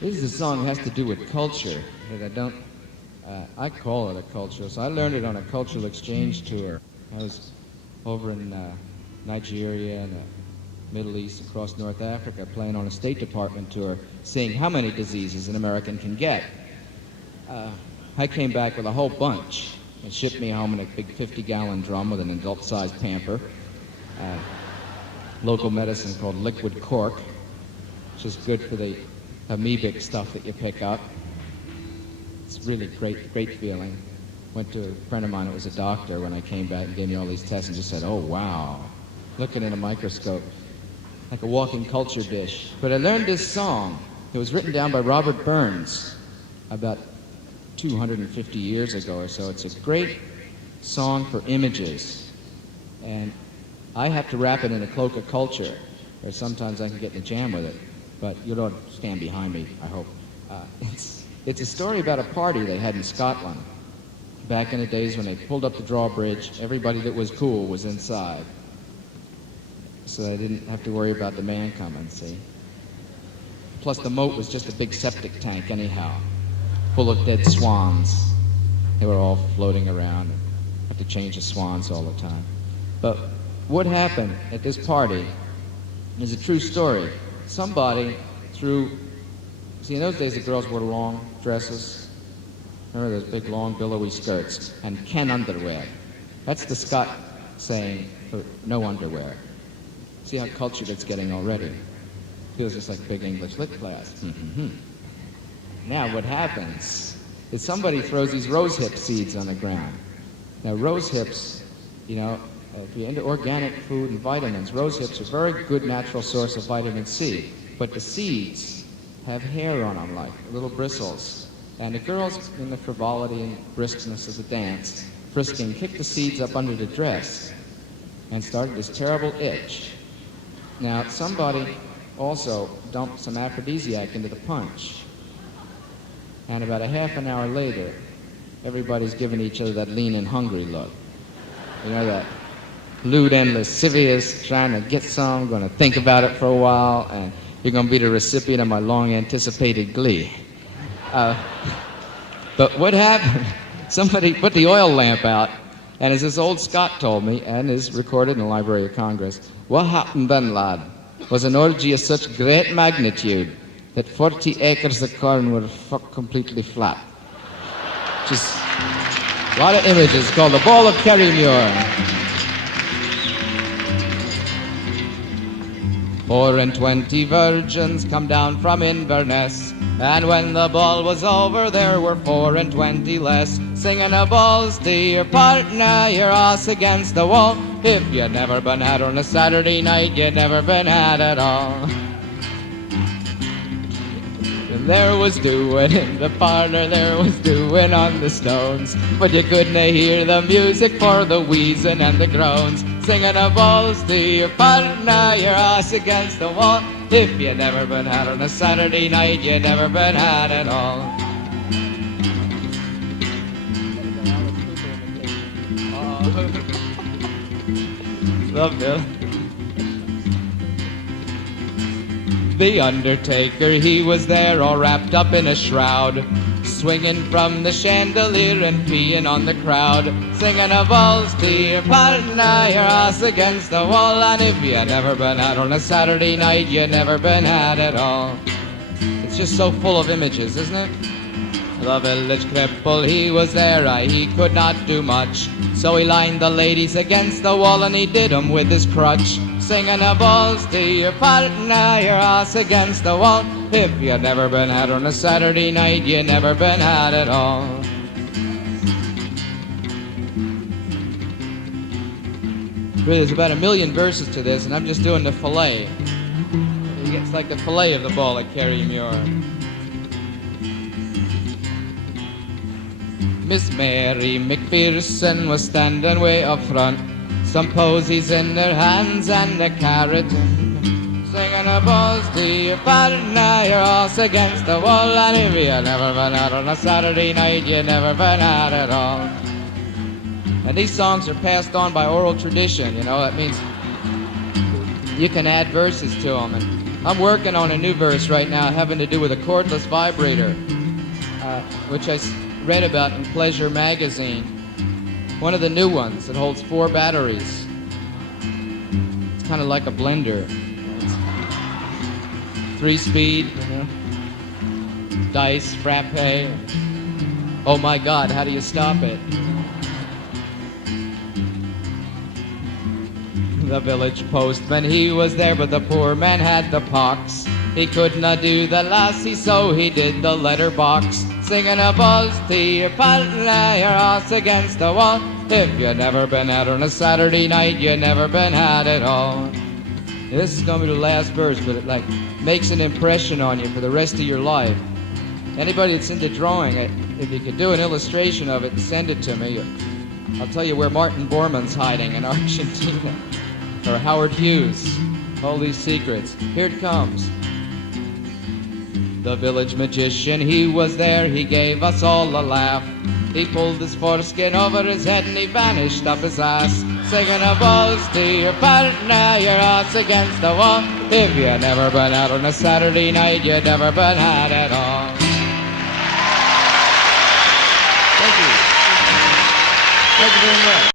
This is a song that has to do with culture that I don't. I call it a cultural. So I learned it on a cultural exchange tour. I was over in Nigeria and the Middle East, across North Africa, playing on a State Department tour, seeing how many diseases an American can get. I came back with a whole bunch and shipped me home in a big 50-gallon drum with an adult-sized pamper. Local medicine called liquid cork, which is good for the amoebic stuff that you pick up. It's really great feeling. Went to a friend of mine that was a doctor when I came back and gave me all these tests and just said, oh, wow. Looking in a microscope, like a walking culture dish. But I learned this song. It was written down by Robert Burns about 250 years ago or so. It's a great song for images. And I have to wrap it in a cloak of culture, or sometimes I can get in a jam with it. But you don't stand behind me, I hope. It's a story about a party they had in Scotland. Back in the days when they pulled up the drawbridge, everybody that was cool was inside. So they didn't have to worry about the man coming, see? Plus the moat was just a big septic tank anyhow, full of dead swans. They were all floating around and have to change the swans all the time. But what happened at this party is a true story. Somebody threw... See, in those days the girls wore long dresses. Remember those big, long, billowy skirts? And Ken underwear. That's the Scot saying for no underwear. See how cultured it's getting already. Feels just like big English lit class. Now what happens is somebody throws these rosehip seeds on the ground. Now rosehips, you know, if you're into organic food and vitamins, rosehips are a very good natural source of vitamin C. But the seeds have hair on them, like little bristles. And the girls, in the frivolity and briskness of the dance, frisking, kicked the seeds up under the dress and started this terrible itch. Now, somebody also dumped some aphrodisiac into the punch. And about a half an hour later, everybody's giving each other that lean and hungry look. You know, that lewd and lascivious, trying to get some, going to think about it for a while, and you're going to be the recipient of my long-anticipated glee. But what happened? Somebody put the oil lamp out, and as this old Scot told me, and is recorded in the Library of Congress, what happened then, lad, was an orgy of such great magnitude that 40 acres of corn were completely flat. Just a lot of images called the Ball of Kerrymuir. 24 virgins come down from Inverness, and when the ball was over there were 24 less, singing a balls to your partner, your ass against the wall. If you'd never been had on a Saturday night, you'd never been had at all. And there was doing in the parlour, there was doing on the stones, but you couldn't hear the music for the wheezing and the groans, singing a balls to your partner, your ass against the wall. If you'd never been had on a Saturday night, you'd never been had at all. Love Bill. The undertaker, he was there all wrapped up in a shroud, swinging from the chandelier and peeing on the crowd, singing a balls to your partner, your ass against the wall. And if you never been out on a Saturday night, you never been out at all. It's just so full of images, isn't it? The village cripple, he was there, he could not do much, so he lined the ladies against the wall and he did 'em with his crutch, singing a balls to your partner, your ass against the wall. If you never been out on a Saturday night, you never been out at all. Really, there's about 1 million verses to this, and I'm just doing the fillet. It's like the fillet of the ball at Kerrymuir. Miss Mary McPherson was standing way up front, some posies in their hands and a carrot, singing a balls to your partner, your ass against the wall. And if you never been out on a Saturday night, you never been out at all. And these songs are passed on by oral tradition, you know. That means you can add verses to them, and I'm working on a new verse right now having to do with a cordless vibrator, which I read about in Pleasure magazine. One of the new ones. It holds 4 batteries. It's kind of like a blender. It's 3-speed, you know, dice, frappe. Oh my God, how do you stop it? The village postman, he was there, but the poor man had the pox. He could not do the lassie, so he did the letterbox. Singing a buzz to your partner, your ass against the wall. If you never been out on a Saturday night, you never been had at all. This is gonna be the last verse, but it like makes an impression on you for the rest of your life. Anybody that's into drawing it, if you could do an illustration of it and send it to me, I'll tell you where Martin Bormann's hiding in Argentina. Or Howard Hughes. All these secrets. Here it comes. The village magician, he was there, he gave us all a laugh. He pulled his foreskin over his head and he vanished up his ass. Singing a buzz to your partner, your ass against the wall. If you never been out on a Saturday night, you never been had at all. Thank you. Thank you very much.